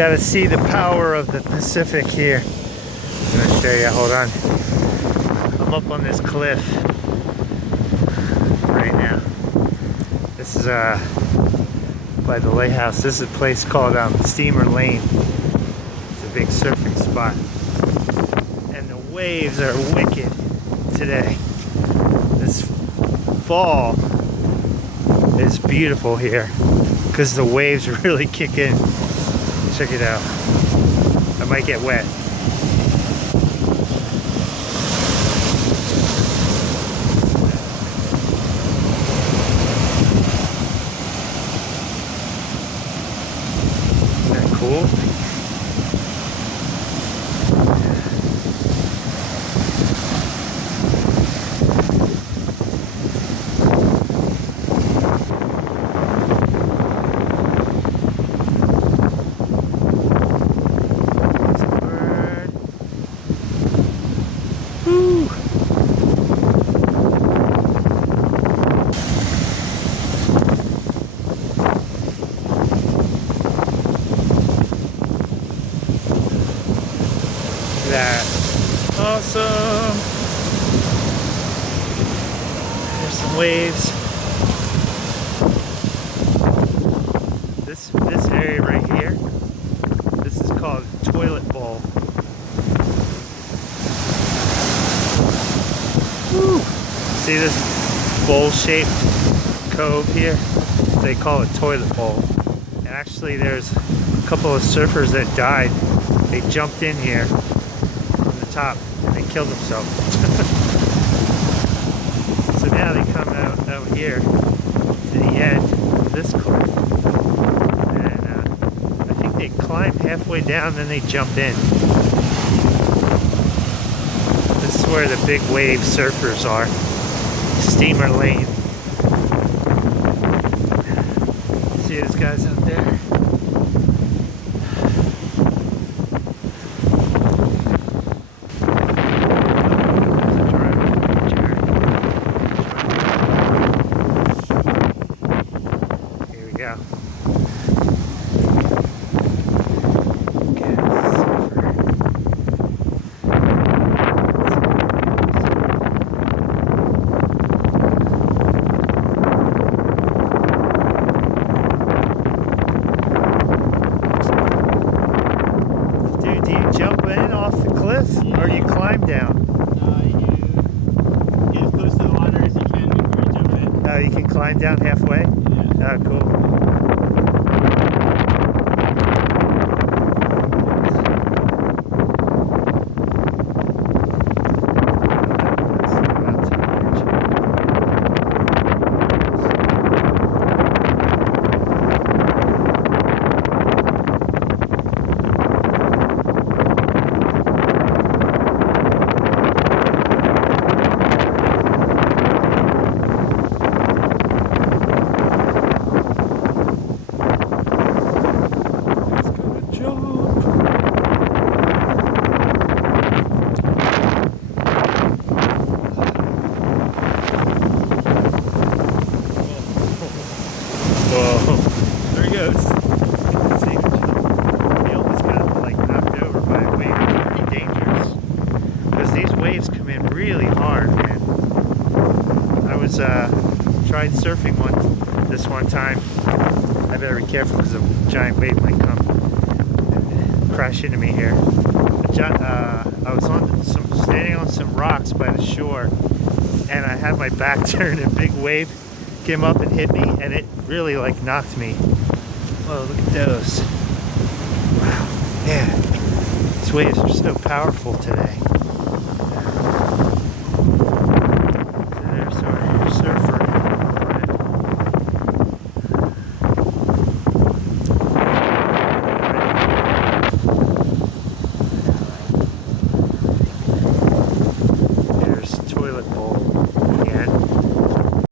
Gotta see the power of the Pacific here. I'm gonna show you, hold on. I'm up on this cliff right now. This is by the lighthouse. This is a place called Steamer Lane. It's a big surfing spot. And the waves are wicked today. This fall is beautiful here because the waves really kick in. Check it out. I might get wet. Isn't that cool? That's awesome. There's some waves. This area right here, this is called Toilet Bowl. Woo. See this bowl-shaped cove here? They call it Toilet Bowl. And actually there's a couple of surfers that died. They jumped in here top and they killed themselves. So now they come out here to the end of this cliff, and I think they climbed halfway down, then they jumped in. This is where the big wave surfers are. Steamer Lane. See those guys out there? Yeah. Dude, do you jump in off the cliff or you climb down? You get as close to the water as you can before you jump in. Oh, you can climb down halfway? Yeah. Oh, cool. Whoa, there he goes. See, he almost got like knocked over by a wave. It's pretty dangerous because these waves come in really hard, man. I was tried surfing this one time. I better be careful because a giant wave might come and crash into me here. I was standing on some rocks by the shore, and I had my back turned, and a big wave came up and hit me, and it really like knocked me. Whoa, look at those. Wow, man, these waves are so powerful today.